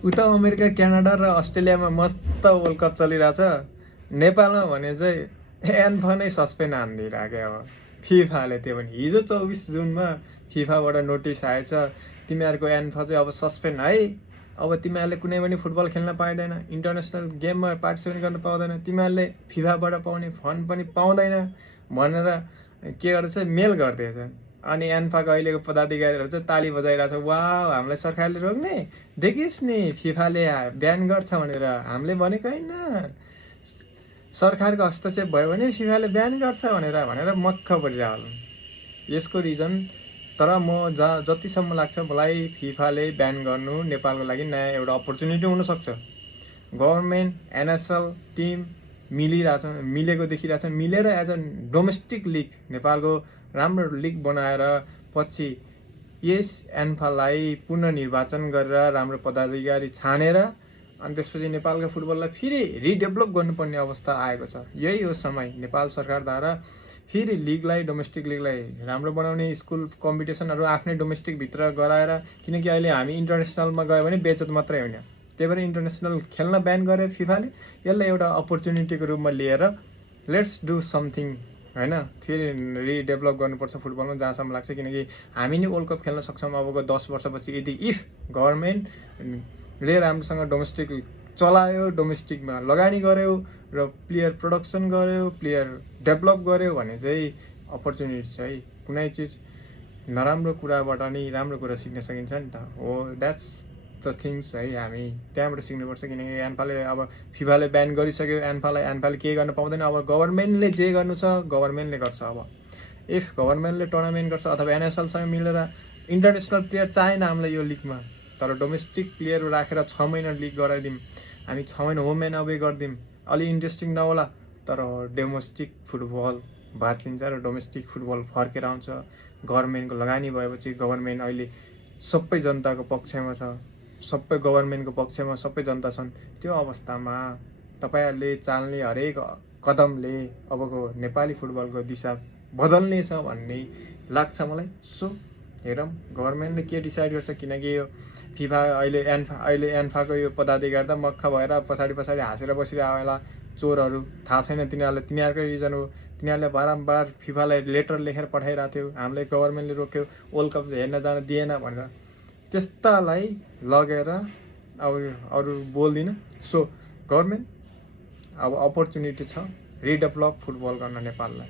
उता America Canada र अस्ट्रेलियामा मस्त वर्ल्ड कप चलिरहेछ। नेपालमा भने चाहिँ एन्फा नै सस्पेन्ड हानिदिइराख्यो। अब फिफाले त्यो पनि हिजो 24 जुनमा फिफाबाट नोटिस आएछ, तिमीहरूको एन्फा चाहिँ अब सस्पेन्ड है, अब तिमीहरूले कुनै पनि फुटबल खेल्न पाइँदैन, इन्टरनेसनल गेममा पार्टिसिपेट गर्न पाउँदैन, तिमीहरूले फिफाबाट पाउने फन्ड पनि पाउँदैन भनेर के गर्दैछ, मेल गर्दैछ। अनि एन्फाको अहिलेको पदाधिकारीहरू चाहिँ ताली बजाइरहेछ, वाह हामीलाई सरकारले रोक्ने देखिस् नि, फिफाले ब्यान गर्छ भनेर हामीले भनेको होइन, सरकारको हस्तक्षेप भयो भने फिफाले ब्यान गर्छ भनेर मक्ख परिरहेको। यसको रिजन तर म जतिसम्म लाग्छ मलाई फिफाले ब्यान गर्नु नेपालको लागि नयाँ एउटा अपर्च्युनिटी हुनसक्छ। गभर्मेन्ट एनएसएल टिम मिलेको देखिरहेछ, मिलेर एज अ डोमेस्टिक लिग नेपालको राम्रो लिग बनाएर पछि यस एन्फालाई पुनर्निर्वाचन गरेर राम्रो पदाधिकारी छानेर अनि त्यसपछि नेपालको फुटबललाई फेरि रिडेभलप गर्नुपर्ने अवस्था आएको छ। यही हो समय नेपाल सरकारद्वारा फेरि लिगलाई, डोमेस्टिक लिगलाई राम्रो बनाउने, स्कुल कम्पिटिसनहरू आफ्नै डोमेस्टिक भित्र गराएर, किनकि अहिले हामी इन्टरनेसनलमा गयो भने बेइज्जत मात्रै होइन, त्यही भएर इन्टरनेसनल खेल्न ब्यान गरे फिफाले। यसलाई एउटा अपर्च्युनिटीको रूपमा लिएर लेट्स डु समथिङ होइन, फेरि रिडेभलप गर्नुपर्छ फुटबलमा जहाँसम्म लाग्छ। किनकि हामी नै वर्ल्ड कप खेल्न सक्छौँ अबको 10 वर्षपछि यदि इफ गभर्मेन्टले राम्रोसँग डोमेस्टिक चलायो, डोमेस्टिकमा लगानी गर्यो र प्लेयर प्रोडक्सन गर्यो, प्लेयर डेभलप गर्यो भने चाहिँ अपर्च्युनिटी छ है। कुनै चिज नराम्रो कुराबाट नि राम्रो कुरा सिक्न सकिन्छ नि त। हो द्याट्स द थिङ्स है, हामी त्यहाँबाट सिक्नुपर्छ। किनकि एन्फाले अब फिफाले ब्यान गरिसक्यो, एन्फाले केही गर्न पाउँदैन। अब गभर्मेन्टले जे गर्नु छ गभर्मेन्टले गर्छ। अब इफ गभर्मेन्टले टुर्नामेन्ट गर्छ अथवा एनएसएलसँग मिलेर इन्टरनेसनल प्लेयर चाहेन हामीलाई यो लिगमा, तर डोमेस्टिक प्लेयर राखेर 6 महिना लिग गराइदिउँ, हामी 6 महिना होम एन्ड अवे गरिदिउँ, अलि इन्ट्रेस्टिङ नहोला तर डोमेस्टिक फुटबल भाँचिन्छ र डोमेस्टिक फुटबल फर्केर आउँछ। गभर्मेन्टको लगानी भएपछि गभर्मेन्ट अहिले सबै जनताको पक्षमा छ, सबै गभर्मेन्टको पक्षमा सबै जनता छन्। त्यो अवस्थामा तपाईँहरूले चाल्ने हरेक कदमले अबको नेपाली फुटबलको दिशा बदल्नेछ भन्ने लाग्छ मलाई। सो हेरौँ गभर्मेन्टले के डिसाइड गर्छ। किनकि यो फिफा अहिले एन्फाको यो पदाधिकारी त मक्ख भएर पछाडि हाँसेर बसिरहेको होला। चोरहरू थाहा छैन तिनीहरूकै रिजन हो। तिनीहरूले बारम्बार फिफालाई लेटर लेखेर पठाइरहेको थियो, हामीलाई गभर्मेन्टले रोक्यो, वर्ल्ड कप हेर्न जान दिएन भनेर। त्यस्तालाई लगेर अब अरू बोल्दिनँ। सो गभर्मेन्ट अब अपर्च्युनिटी छ रिडेभलप फुटबल गर्न नेपाललाई।